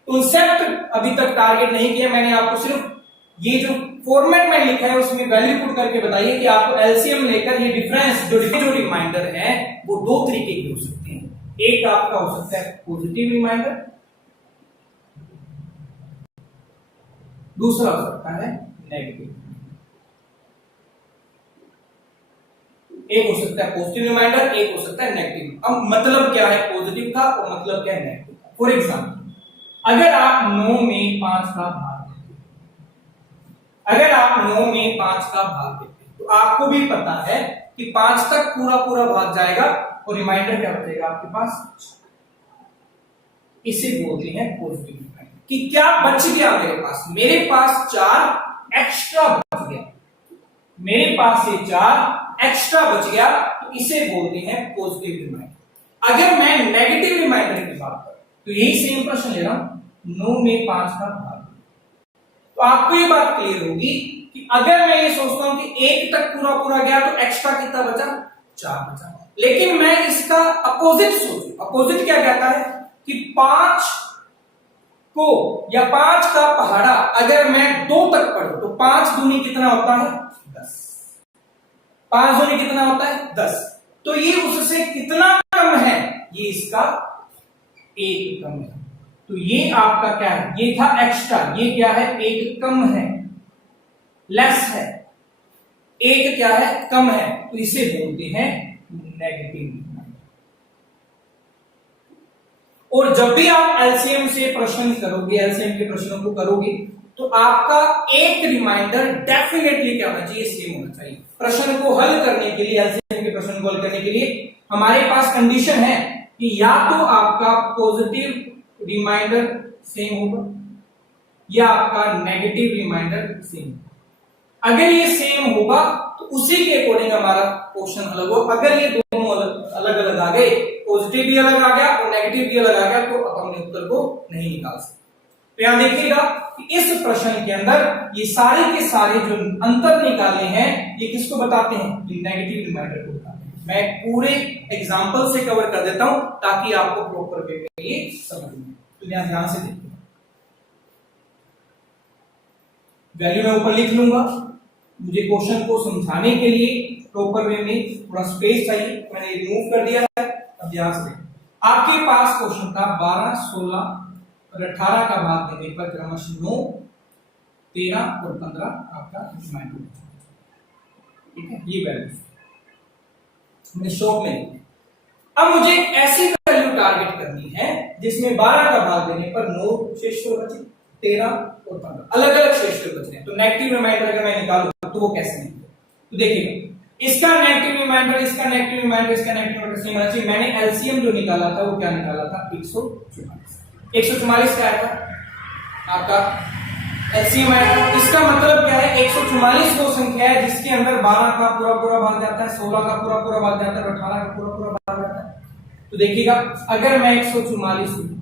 कांसेप्ट अभी तक टारगेट नहीं किया मैंने, आपको सिर्फ ये जो फॉर्मेट में लिखा है उसमें वैल्यू पुट करके बताइए कि आपको एलसीएम लेकर ये डिफरेंस जो रिमाइंडर है वो दो तरीके के हो सकते हैं। एक आपका हो सकता है पॉजिटिव रिमाइंडर, दूसरा हो सकता है नेगेटिव। एक हो सकता है पॉजिटिव रिमाइंडर, एक हो सकता है नेगेटिव। अब मतलब क्या है पॉजिटिव का और मतलब क्या है नेगेटिव का? फॉर एग्जाम्पल, अगर आप 9 में 5 का भाग देते, अगर आप 9 में 5 का भाग देते तो आपको भी पता है कि 5 तक पूरा पूरा भाग जाएगा और रिमाइंडर क्या बचेगा आपके पास? इसे बोलते हैं पॉजिटिव रिमाइंडर। कि क्या बच गया मेरे पास? मेरे पास 4 एक्स्ट्रा बच गया, मेरे पास ये 4 एक्स्ट्रा बच गया, तो इसे बोलते हैं पॉजिटिव रिमाइंडर। अगर मैं नेगेटिव रिमाइंडर की बात करूं तो यही सेम प्रश्न ले रहा हूं, 9 में 5 का भाग, तो आपको ये बात क्लियर होगी कि अगर मैं ये सोचता हूं कि 1 तक पूरा पूरा गया तो एक्स्ट्रा कितना बचा? 4 बचा। लेकिन मैं इसका अपोजिट सोचूं, अपोजिट क्या कहता है कि 5 को या 5 का पहाड़ा अगर मैं 2 तक पढ़ूं तो 5 दूनी कितना होता है? 10। 5 दूनी कितना होता है? 10। तो ये उससे कितना कम है? ये इसका 1 कम है। तो ये आपका क्या है? ये था एक्स्ट्रा, ये क्या है? 1 कम है, लेस है। 1 क्या है? कम है, तो इसे बोलते हैं नेगेटिव। और जब भी आप एलसीएम से प्रश्न करोगे, एलसीएम के प्रश्नों को करोगे, तो आपका एक रिमाइंडर डेफिनेटली क्या होना चाहिए? सेम होना चाहिए। प्रश्न को हल करने के लिए, एलसीएम के प्रश्न को हल करने के लिए हमारे पास कंडीशन है कि या तो आपका पॉजिटिव रिमाइंडर सेम होगा या आपका नेगेटिव रिमाइंडर सेम। अगर ये सेम होगा तो उसी के अकॉर्डिंग हमारा क्वेश्चन हल होगा। अगर ये दोनों अलग अलग आ गए, पॉजिटिव भी अलग आ गया और नेगेटिव भी अलग आ गया, तो अब हमने उत्तर को नहीं निकाल सकते। तो यहां देखिएगा कि इस प्रश्न के अंदर ये सारे के सारे जो अंतर निकाले हैं ये किसको बताते हैं? नेगेटिव रिमाइंडर को बताते हैं। मैं पूरे एग्जांपल से कवर कर देता हूं ताकि आपको प्रॉपर वे में ये समझ में। तो ध्यान से देखिए, वैल्यू मैं ऊपर लिख लूंगा। मुझे क्वेश्चन को समझाने के लिए प्रॉपर वे में थोड़ा स्पेस चाहिए, मैंने रिमूव कर दिया है। अब ध्यान से आपके पास क्वेश्चन था 12, 16 और 18 का भाग देने पर क्रमशः 9, 13 और 15 आपका रिमाइंडर। ठीक है, ये वैल्यू मैंने शॉर्ट में। अब मुझे एक ऐसी वैल्यू टारगेट करनी है जिसमें 12 का भाग देने पर 9 शेषफल बचे, 13 और 15 अलग अलग शेषफल बच रहे हैं। तो नेगेटिव रिमाइंडर अगर मैं निकालूं तो वो कैसे निकले? तो देखिएगा, इसका नेगेटिव रिमाइंडर, इसका नेगेटिव रिमाइंडर, इसका नेगेटिव रिमाइंडर सेम होना चाहिए। मैंने एलसीएम जो निकाला था वो क्या निकाला था? 144। 144 क्या आया था आपका? एलसीएम आया था। इसका मतलब क्या है? 144 वो संख्या है जिसके अंदर 12 का पूरा पूरा भाग जाता है, 16 का पूरा पूरा भाग जाता है और 18 का पूरा पूरा भाग जाता है। तो देखिएगा, अगर मैं 144 में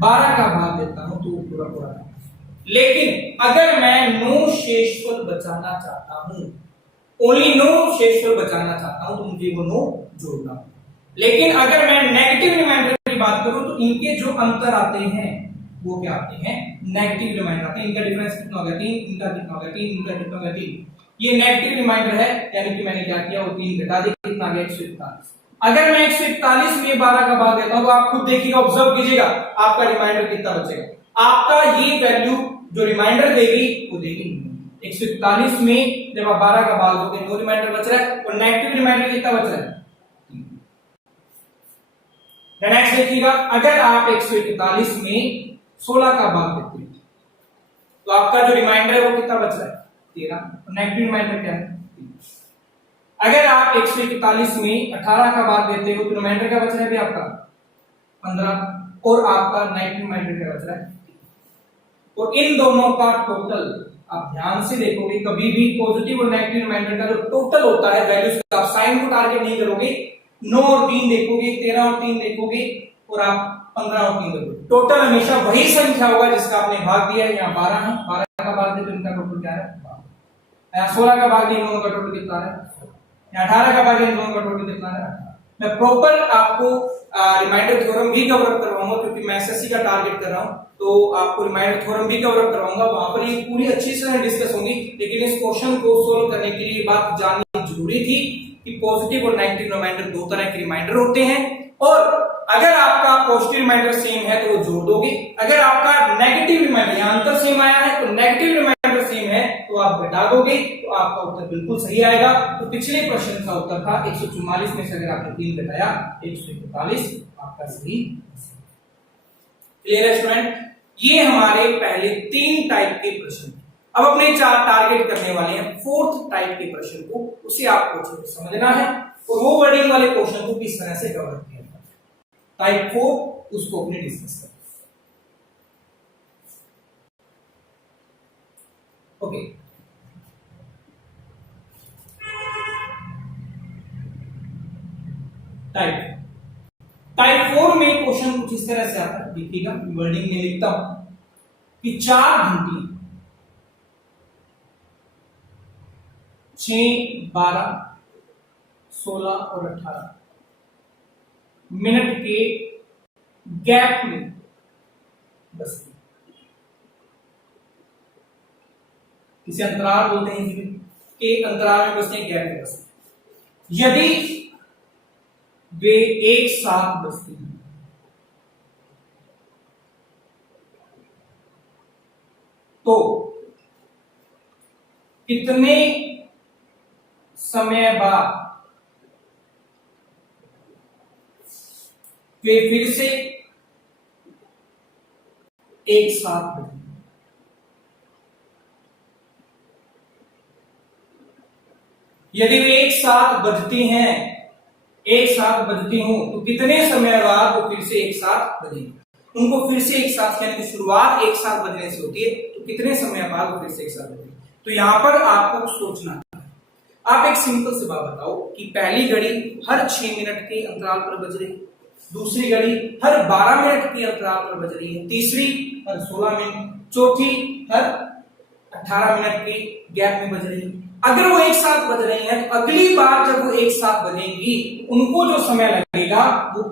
12 का भाग देता हूं तो पूरा पूरा है। लेकिन अगर मैं 9 शेषफल बचाना चाहता हूं, ओनली 9 शेषफल बचाना चाहता हूं, तो मुझे वो 9 जोड़ना होगा। लेकिन अगर मैं नेगेटिव रिमाइंडर की बात करूं तो इनके जो अंतर आते हैं वो क्या आते हैं? नेगेटिव रिमाइंडर आते हैं। इनका डिफरेंस कितना हो गया? 3, इनका कितना हो गया? 3, इनका कितना हो गया? 3। ये नेगेटिव रिमाइंडर है, यानी कि मैंने क्या किया? वो 3 घटा दिया, कितना आ गया? 141। अगर मैं 141 में 12 का भाग देता हूं तो आप खुद देखिएगा, ऑब्जर्व कीजिएगा, आपका रिमाइंडर कितना बचेगा। आपका ये वैल्यू जो रिमाइंडर देगी वो देगी 141 में जब आप 12 का भाग दोगे 9 रिमाइंडर बच रहा है और नेगेटिव रिमाइंडर कितना बच रहा है? नेक्स्ट देखिएगा, अगर आप 141 में 16 का भाग देते हैं तो आपका जो रिमाइंडर है वो कितना बच रहा है? 13। नेगेटिव रिमाइंडर क्या है? अगर आप 141 में 18 का भाग देते हो तो रिमाइंडर क्या बच रहा है भी आपका? 15। और आपका नेगेटिव रिमाइंडर क्या बच रहा है? और इन दोनों का टोटल आप ध्यान से देखोगे, कभी भी पॉजिटिव और नेगेटिव रिमाइंडर का जो टोटल होता है वैल्यूज का, आप साइन को टारगेट नहीं करोगे, 9 और 3 देखोगे, 13 और 3 देखोगे और आप 15 और 3 देखोगे, टोटल हमेशा वही संख्या होगा जिसका आपने भाग दिया है। यहाँ 12 है, 12 का भाग दिया तो इनका टोटल क्या है? 16 का भाग दिया, इन दोनों का टोटल कितना है? 18 का भाग दिया, इन दोनों का टोटल कितना है? मैं प्रॉपर आपको रिमाइंडर थ्योरम भी कवर अप करवाऊंगा, क्योंकि मैं एसएससी का टारगेट कर रहा हूं, तो आपको रिमाइंडर थ्योरम भी कवर अप करवाऊंगा, वहां पर ये पूरी अच्छी से डिस्कस होंगी। लेकिन इस क्वेश्चन को सोल्व करने के लिए ये बात जाननी जरूरी थी कि पॉजिटिव और नेगेटिव रिमाइंडर दो तरह के रिमाइंडर होते हैं, और अगर आपका पॉजिटिव रिमाइंडर सेम है तो वो जोड़ दोगे, अगर आपका नेगेटिव रिमाइंडर यहां अंतर सेम आया है तो नेगेटिव रिमाइंडर सेम है तो आप घटा दोगे, तो आपका उत्तर बिल्कुल सही आएगा। तो पिछले प्रश्न का उत्तर था 144 में से अगर आपने 3 घटाया 141, आपका सही। क्लियर है स्टूडेंट? ये हमारे पहले 3 टाइप के प्रश्न। अब अपने 4 टारगेट करने वाले हैं 4th टाइप के प्रश्न को, उसे आपको समझना है और वो वर्डिंग वाले क्वेश्चन को किस तरह से कवर किया जाए। टाइप 4 उसको अपने डिस्कस करें। ओके, टाइप 4 में क्वेश्चन कुछ इस तरह से आता है, देखिएगा वर्डिंग में लिखता हूं कि 4 घंटी 6, 12, 16 और 18 मिनट के गैप में बसती, इसे अंतराल बोलते हैं, के अंतराल में बसते, गैप में बसते। यदि वे एक साथ बसती हैं तो कितने समय बाद वे फिर से एक साथ बजेंगे? यदि वे एक साथ बजती हैं, एक साथ बजती हूं तो कितने समय बाद वो फिर से एक साथ बजेंगे? उनको फिर से एक साथ, यानी कि शुरुआत एक साथ बजने से होती है, तो कितने समय बाद वो फिर से एक साथ बजेंगे? तो यहां पर आपको सोचना है। आप एक सिंपल सी बात बताओ कि पहली घड़ी हर 6 मिनट के अंतराल पर बज रही है, दूसरी घड़ी हर 12 मिनट के अंतराल पर बज रही है, तीसरी हर 16 मिनट, चौथी हर 18 मिनट के गैप में बज रही है। अगर वो एक साथ बज रही हैं तो अगली बार जब वो एक साथ बजेंगी उनको जो समय लगेगा वो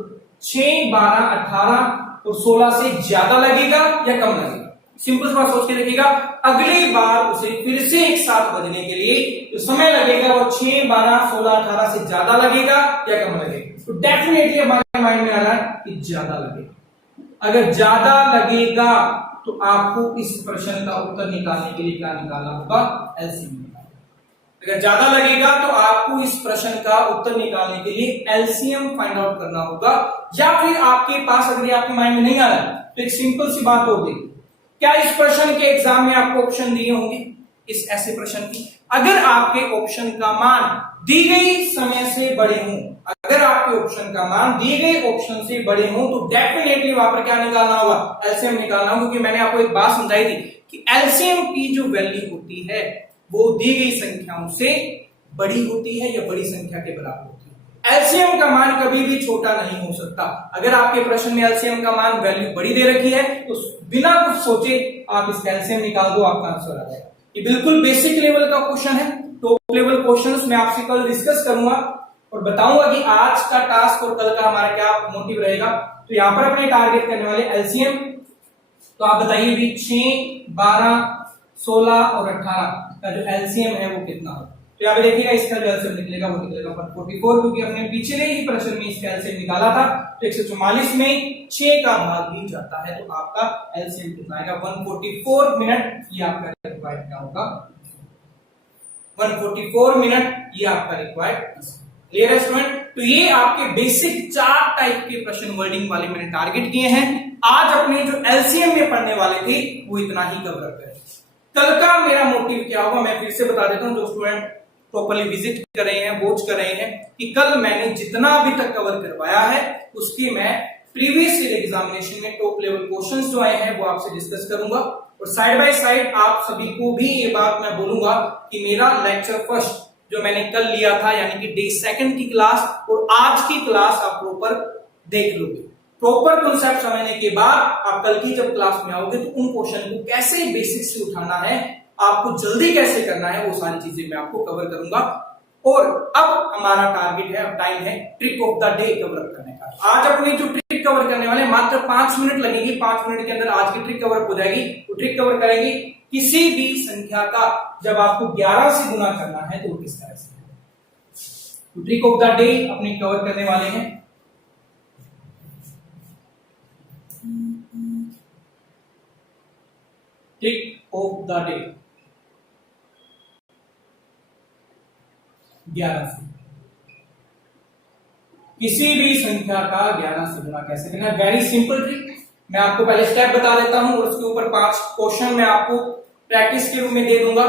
6, 12, 18 और 16 से ज्यादा लगेगा या कम लगेगा? सिंपल बात सोच के देखिएगा, अगली बार उसे फिर से एक साथ बजने के लिए जो समय लगेगा वो 6, 12, 16, 18 से ज्यादा लगेगा या कम लगेगा? तो डेफिनेटली हमारे माइंड में आ रहा है कि ज्यादा लगेगा। अगर ज्यादा लगेगा तो आपको इस प्रश्न का उत्तर निकालने के लिए क्या निकालना होगा? एलसीएम। अगर ज्यादा लगेगा तो आपको इस प्रश्न का उत्तर निकालने के लिए एलसीएम फाइंड आउट करना होगा, या फिर आपके पास अगर आपके माइंड में नहीं आ रहा तो एक सिंपल सी बात होगी, क्या इस प्रश्न के एग्जाम में आपको ऑप्शन दिए होंगे इस ऐसे प्रश्न की? अगर आपके ऑप्शन का मान दी गई समय से बड़े हों, अगर आपके ऑप्शन का मान दिए गए ऑप्शन से बड़े हों तो डेफिनेटली वहां पर क्या निकालना होगा? एलसीएम निकालना होगा, क्योंकि मैंने आपको एक बात समझाई थी कि एलसीएम की जो वैल्यू होती है वो दी गई संख्याओं से बड़ी होती है या बड़ी संख्या के बराबर होती है। एलसीएम का मान कभी भी छोटा नहीं हो सकता। अगर आपके प्रश्न में एलसीएम का मान वैल्यू बड़ी दे रखी है तो बिना कुछ सोचे आप इसका एलसीएम निकाल दो, आपका आंसर आ जाएगा। ये बिल्कुल बेसिक लेवल का क्वेश्चन है। टॉप लेवल क्वेश्चंस मैं आपसे कल डिस्कस करूंगा और बताऊंगा कि आज का टास्क और कल का हमारा क्या मोटिव रहेगा। तो यहां पर अपने टारगेट करने वाले एलसीएम, तो आप बताइए भी 6, 12, 16 और 18 का जो एलसीएम है वो कितना होगा? तो यहाँ पे देखिएगा इसका जो एलसीएम निकलेगा वो निकलेगा 144, क्योंकि हमने पिछले ही प्रश्न में इसका एलसीएम निकाला था। तो 144 में 6 का भाग भी जाता है तो आपका एलसीएम कितना आएगा? 144 मिनट। ये आपका रिक्वायर्ड क्या होगा? 144 मिनट ये आपका रिक्वायर्ड। क्लियर है स्टूडेंट? तो ये आपके बेसिक 4 टाइप के प्रश्न वर्डिंग वाले मैंने टारगेट किए हैं। आज अपने जो एलसीएम में पढ़ने वाले थे वो इतना ही कवर करें। कल का मेरा मोटिव क्या होगा मैं फिर से बता देता हूं, जो स्टूडेंट प्रॉपर्ली विजिट कर रहे हैं, वॉच कर रहे हैं, कि कल मैंने जितना अभी तक कवर करवाया है उसकी मैं प्रीवियस ईयर एग्जामिनेशन में टॉप लेवल क्वेश्चंस जो आए हैं वो आपसे डिस्कस करूंगा। और साइड बाय साइड आप सभी को भी ये बात मैं बोलूंगा कि मेरा लेक्चर फर्स्ट जो मैंने कल लिया था यानी कि डे सेकंड की क्लास और आज की क्लास आप प्रॉपर देख लोगे। प्रॉपर कॉन्सेप्ट समझने के बाद आप कल की जब क्लास में आओगे तो उन क्वेश्चन को कैसे बेसिक से उठाना है, आपको जल्दी कैसे करना है, वो सारी चीजें मैं आपको कवर करूंगा। और अब हमारा टारगेट है, अब टाइम है trick of the day cover करने का। आज अपने जो ट्रिक कवर करने वाले मात्र 5 मिनट लगेगी, 5 मिनट के अंदर आज की ट्रिक कवर हो जाएगी। तो ट्रिक कवर करेंगे किसी भी संख्या का जब आपको 11 से गुना करना है तो किस तरह से। तो ट्रिक ऑफ द डे अपने कवर करने वाले हैं। ट्रिक ऑफ द डे 11 से किसी भी संख्या का 11 से गुना कैसे करना है। वेरी सिंपल ट्रिक, मैं आपको पहले स्टेप बता देता हूं और उसके ऊपर 5 क्वेश्चन मैं आपको प्रैक्टिस के रूप में दे दूंगा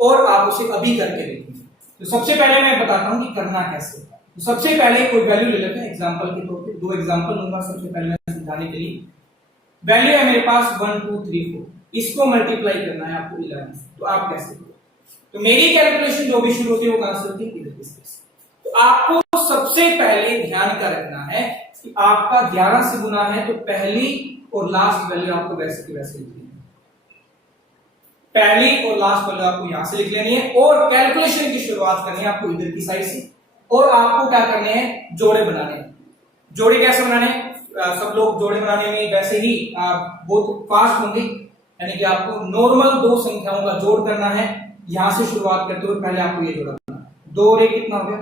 और आप उसे अभी करके देखेंगे। तो सबसे पहले मैं बताता हूं कि करना कैसे होता है। तो सबसे पहले कोई वैल्यू ले लेते हैं एग्जांपल के तौर पे, 2 एग्जांपल लूंगा सबसे पहले मैं समझाने के लिए। वैल्यू है मेरे पास 1 2 3 4, इसको मल्टीप्लाई करना है आपको 11 से। तो आप कैसे करोगे? तो मेरी कैलकुलेशन जो भी शुरू होती है वो कहां से होती है, इधर से। तो आपको सबसे पहले ध्यान का रखना है कि आपका 11 से गुना है तो पहली और लास्ट वैल्यू आपको वैसे की वैसे लिखनी है। पहली और लास्ट वैल्यू आपको यहां से लिख लेनी है और कैलकुलेशन की शुरुआत करनी है आपको इधर की साइड से। और आपको क्या करने हैं, जोड़े बनाने हैं। जोड़े कैसे बनाने हैं? सब लोग जोड़े बनाने में वैसे ही बहुत फास्ट होंगे, यानी कि आपको नॉर्मल 2 संख्याओं का जोड़ करना है। यहां से शुरुआत करते हुए पहले आपको ये जोड़ा बनाना है। 2 और 1 कितना हो गया,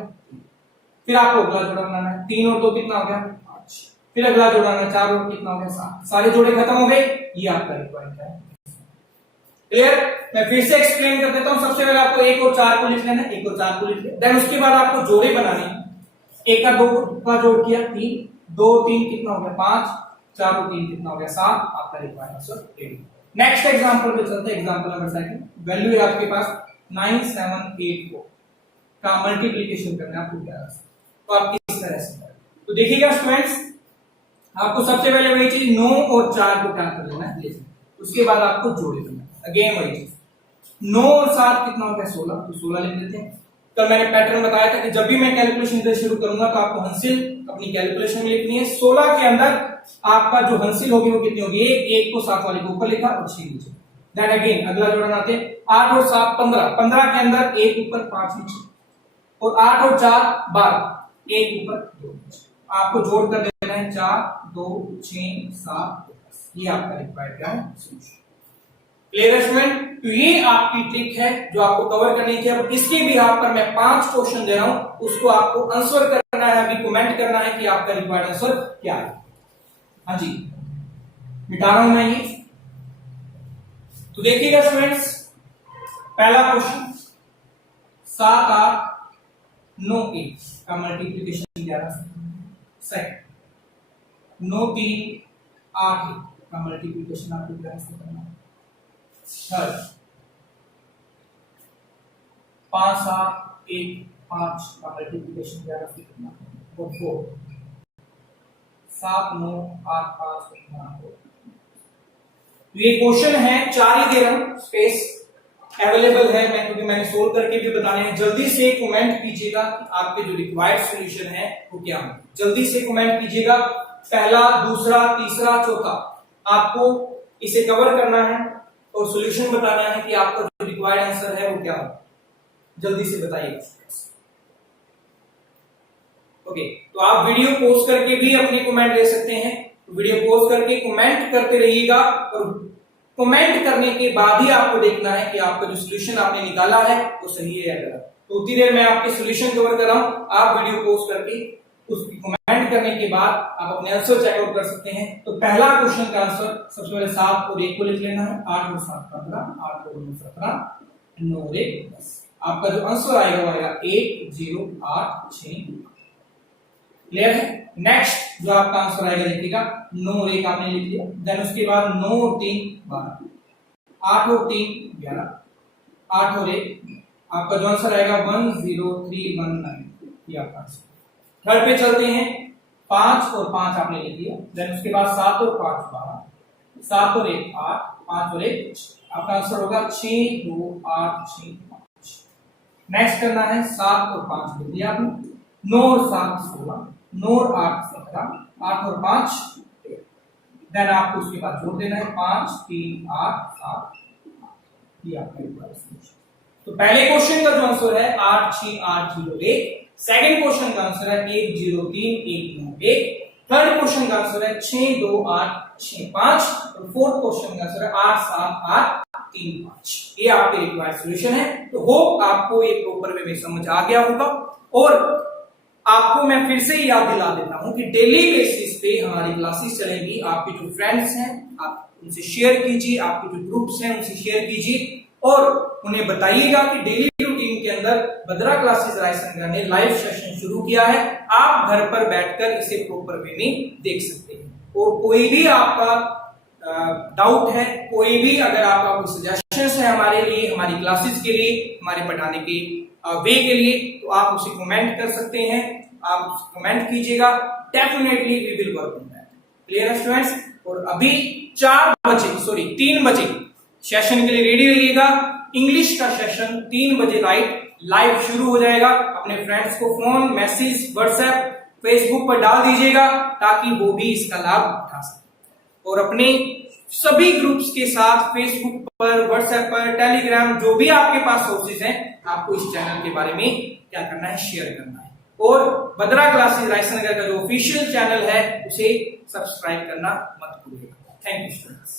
फिर आपको अगला जोड़ा बनाना है। 3 और 2 कितना हो गया 5, फिर अगला जोड़ा बनाना है। 4 और कितना हो गया 7। सारे जोड़े खत्म हो गए, ये आपका रिक्वायर्ड है। क्लियर? मैं फिर से एक्सप्लेन कर देता हूं। सबसे पहले आपको 1 और 4 को लिख लेना है, 1 और 4 को लिख लिया। देन उसके बाद आपको जोड़े बनाने हैं। 1 का 2 का जोड़ किया 3, 2 3 कितना हो गया 5, 4 और 3 कितना हो गया 7। आपका required answer ready. Next example पे चलते हैं। एग्जांपल नंबर 2, वैल्यू है आपके पास 9784 का मल्टीप्लिकेशन करना है आपको 11 से। तो आप किस तरह से करें? तो देखिएगा स्टूडेंट्स, आपको सबसे पहले वही चीज 9 और 4 को क्या कर लेना है, उसके बाद आपको जोड़े देना है। अगेन वही चीज 9 और 7 कितना हो गया 16, तो 16 लिख देते हैं। कल मैंने पैटर्न बताया था कि जब भी मैं कैलकुलेशन इधर शुरू करूंगा तो आपको हंसिल अपनी कैलकुलेशन में लिखनी है। 16 के अंदर आपका जो हंसिल होगी वो कितनी होगी, 1 को 7 वाले को ऊपर लिखा और 6 नीचे। देन अगेन अगला जोड़ना आते 8 और 7 15, 15 के अंदर 1 ऊपर 5 नीचे, और 8 और 4 12, 1 ऊपर 2 नीचे। आपको जोड़ कर देना है 4 2 6 7 10। ये आपका रिक्वायर्ड क्या है, सोल्यूशन। Clear student? तो ये आपकी ट्रिक है जो आपको कवर करनी थी। अब इसके भी पर मैं 5 क्वेश्चन दे रहा हूं, उसको आपको आंसर करना है, अभी कमेंट करना है कि आपका रिक्वायर्ड आंसर क्या है। हाँ जी, मिटा रहा हूं मैं ये। तो देखिएगा स्टूडेंट्स, पहला क्वेश्चन 7 8 9 1 का मल्टीप्लिकेशन 11 से। सेकंड 9 3 8 1 का मल्टीप्लिकेशन आपको 11 से करना है। थर्ड 5 7 1 5 का मल्टीप्लिकेशन 11 से करना है। और 4 7 9 8 5 करना है। ये क्वेश्चन है 4 ही दे रहा हूं, स्पेस अवेलेबल है मैं, क्योंकि मैंने सोल्व करके भी बताने हैं। जल्दी से कमेंट कीजिएगा कि आपके जो रिक्वायर्ड सॉल्यूशन है वो क्या है। जल्दी से कमेंट कीजिएगा, पहला दूसरा तीसरा चौथा आपको इसे कवर करना है और सॉल्यूशन बताना है कि आपका जो रिक्वायर्ड आंसर है वो क्या है। जल्दी से बताइएगा। ओके, तो आप वीडियो पॉज करके भी अपने कमेंट दे सकते हैं। वीडियो पॉज करके कमेंट करते रहिएगा और कमेंट करने के बाद ही आपको देखना है कि आपका जो सॉल्यूशन आपने निकाला है वो सही है या गलत। तो उतनी देर में आपके सॉल्यूशन कवर कर रहा हूं, आप वीडियो पॉज करके उसकी कमेंट करने के बाद आप अपने आंसर चेकआउट कर सकते हैं। तो पहला क्वेश्चन का आंसर सबसे पहले 7 और 1 को लिख लेना है। 8 और 7 15, 8 और 9 17, 9 और 1 10। आपका जो आंसर आएगा वो आएगा 1 0 8 6। क्लियर है। नेक्स्ट जो आपका आंसर आएगा देखिएगा 9 और 1 आपने लिख लिया, देन उसके बाद 9 और 3 12, 8 और 3 11, 8 और 1 आपका जो आंसर आएगा 10319, ये आपका आंसर। थर्ड पे चलते हैं, 5 और 5 आपने लिख दिया, देन उसके बाद 7 और 5 12, 7 और 1 8, 5 और 1 आपका आंसर होगा 6 2 8 6 5। नेक्स्ट करना है 7 और 5 लिख दिया आपने, 9 और 7 16, 9 और 8 17, 8 और 5 देन आपको उसके बाद जोड़ देना है 5 3 8 7, ये आपका आंसर। तो पहले क्वेश्चन का जो आंसर है 86801, सेकंड क्वेश्चन का आंसर है 103191, थर्ड क्वेश्चन का आंसर है 62865 और फोर्थ क्वेश्चन का आंसर है 87835। ये आपके रिक्वायर्ड सॉल्यूशन है। तो होप आपको ये प्रॉपर वे में समझ आ गया होगा। और आपको मैं फिर से याद दिला देता हूं कि डेली बेसिस पे हमारी क्लासेस चलेंगी। आपके जो फ्रेंड्स हैं आप उनसे शेयर कीजिए, आपके जो ग्रुप्स हैं उनसे शेयर कीजिए और उन्हें बताइएगा कि डेली रूटीन के अंदर बद्रा क्लासेस रायसंगर ने लाइव सेशन शुरू किया है। आप घर पर बैठकर इसे प्रॉपर वे में देख सकते हैं। और कोई भी आपका डाउट है, कोई भी अगर आपका कोई सजेशंस है हमारे लिए, हमारी क्लासेस के लिए, हमारे पढ़ाने के वे के लिए, तो आप उसे कमेंट कर सकते हैं। आप कमेंट कीजिएगा, definitely we will work on that. Clear है स्टूडेंट्स। और अभी 3 बजे सेशन के लिए रेडी रहिएगा। इंग्लिश का सेशन 3 बजे लाइव शुरू हो जाएगा। अपने फ्रेंड्स को फोन, मैसेज, व्हाट्सएप, फेसबुक पर डाल दीजिएगा ताकि वो भी इसका लाभ उठा सके। और अपने सभी ग्रुप्स के साथ फेसबुक पर, व्हाट्सएप पर, टेलीग्राम, जो भी आपके पास सोर्सेज हैं, आपको इस चैनल के बारे में क्या करना है, शेयर करना है। और बद्रा क्लासेस रायसनगर का जो ऑफिशियल चैनल है उसे सब्सक्राइब करना मत भूलिएगा। Thank you students.